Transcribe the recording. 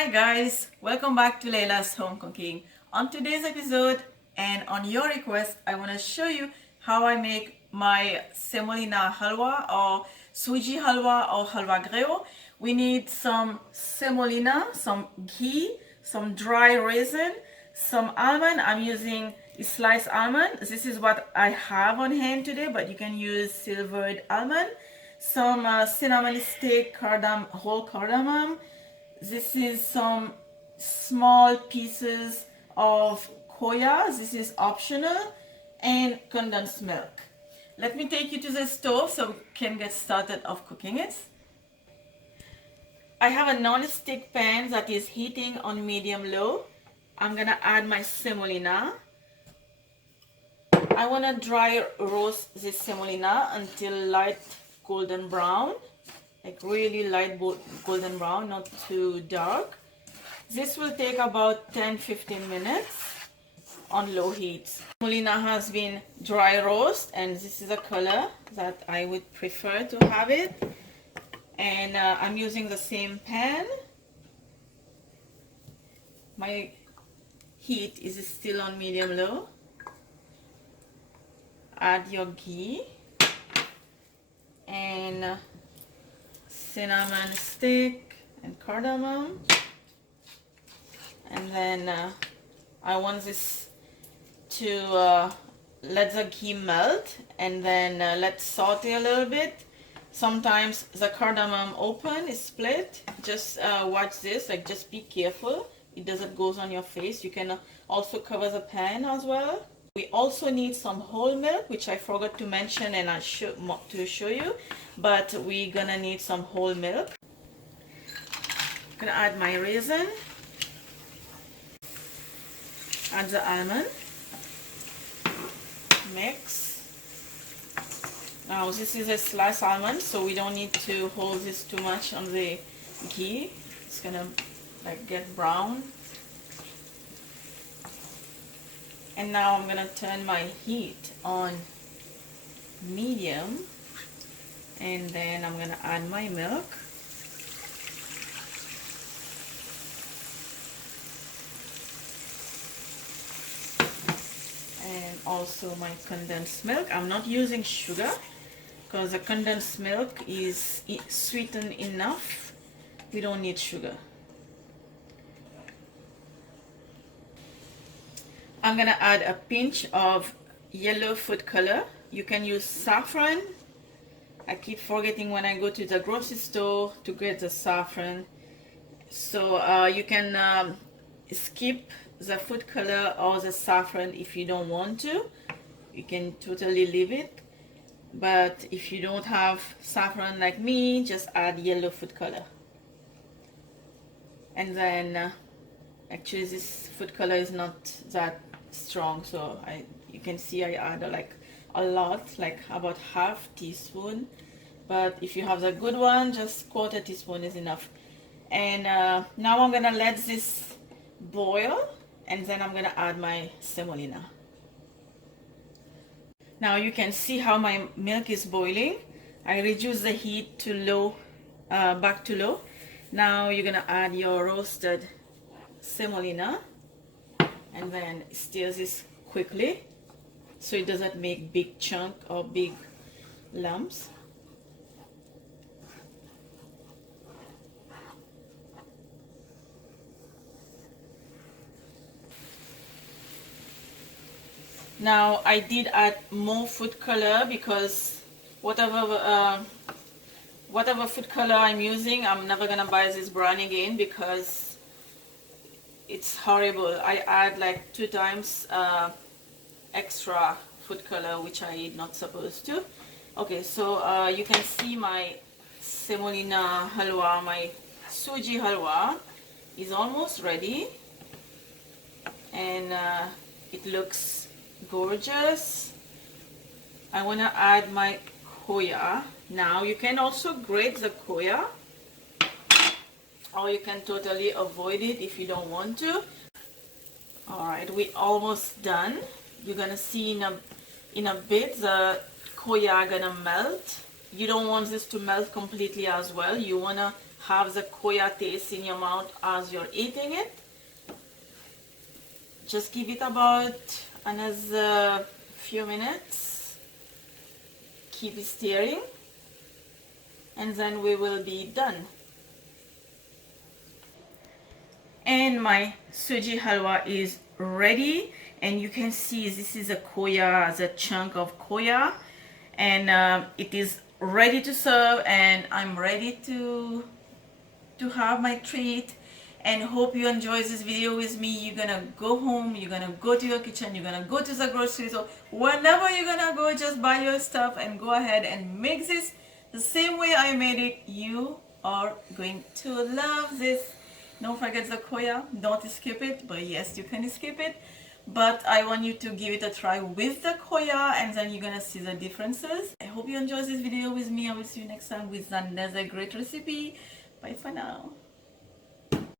Hi guys, welcome back to Laila's Home Cooking. On today's episode and on your request, I want to show you how I make my semolina halwa or Sooji Halwa or Halwa Greau. We need some semolina, some ghee, some dry raisin, some almond. I'm using sliced almond. This is what I have on hand today, but you can use slivered almond. Some cinnamon stick, whole cardamom. This is some small pieces of khoya. This is optional, and condensed milk. Let me take you to the stove so we can get started of cooking it. I have a non-stick pan that is heating on medium-low. I'm gonna add my semolina. I wanna dry roast this semolina until light golden brown, like really light golden brown, not too dark. This will take about 10-15 minutes on low heat. Semolina has been dry roast, and this is a color that I would prefer to have it. And I'm using the same pan. My heat is still on medium low. Add your ghee and cinnamon stick and cardamom, and then I want this to let the ghee melt, and then let's saute a little bit. Sometimes the cardamom is split. Just watch this, like just be careful it doesn't goes on your face. You can also cover the pan as well. We also need some whole milk, which I forgot to mention and I should to show you, but we're gonna need some whole milk. I'm gonna add my raisin, add the almond, mix. Now this is a sliced almond, so we don't need to hold this too much on the ghee. It's gonna like get brown. And now I'm gonna turn my heat on medium, and then I'm gonna add my milk. And also my condensed milk. I'm not using sugar because the condensed milk is sweetened enough. We don't need sugar. I'm gonna add a pinch of yellow food color. You can use saffron. I keep forgetting when I go to the grocery store to get the saffron. So you can skip the food color or the saffron if you don't want to. You can totally leave it. But if you don't have saffron like me, just add yellow food color. And then actually this food color is not that strong, so you can see I add like a lot, like about half teaspoon. But if you have the good one, just quarter teaspoon is enough. And now I'm gonna let this boil, and then I'm gonna add my semolina. Now you can see how my milk is boiling. I reduce the heat to low, back to low. Now you're gonna add your roasted semolina, and then stir this quickly so it doesn't make big chunk or big lumps. Now I did add more food color because whatever food color I'm using, I'm never gonna buy this brand again because it's horrible. I add like 2 times extra food color, which I not supposed to. Okay, so you can see my semolina halwa, my Sooji halwa is almost ready, and it looks gorgeous. I want to add my khoya. Now you can also grate the khoya, or you can totally avoid it if you don't want to. Alright, we're almost done. You're gonna see in a bit the khoya gonna melt. you don't want this to melt completely as well. You want to have the khoya taste in your mouth as you're eating it. Just give it about another few minutes. Keep stirring, and then we will be done. And my Sooji Halwa is ready, and you can see this is a khoya, the chunk of khoya, and it is ready to serve, and I'm ready to have my treat. And hope you enjoy this video with me. You're gonna go home, you're gonna go to your kitchen, you're gonna go to the grocery store, whenever you're gonna go, just buy your stuff and go ahead and make this the same way I made it. You are going to love this. Don't forget the khoya, don't skip it, but yes, you can skip it. But I want you to give it a try with the khoya, and then you're gonna see the differences. I hope you enjoy this video with me. I will see you next time with another great recipe. Bye for now.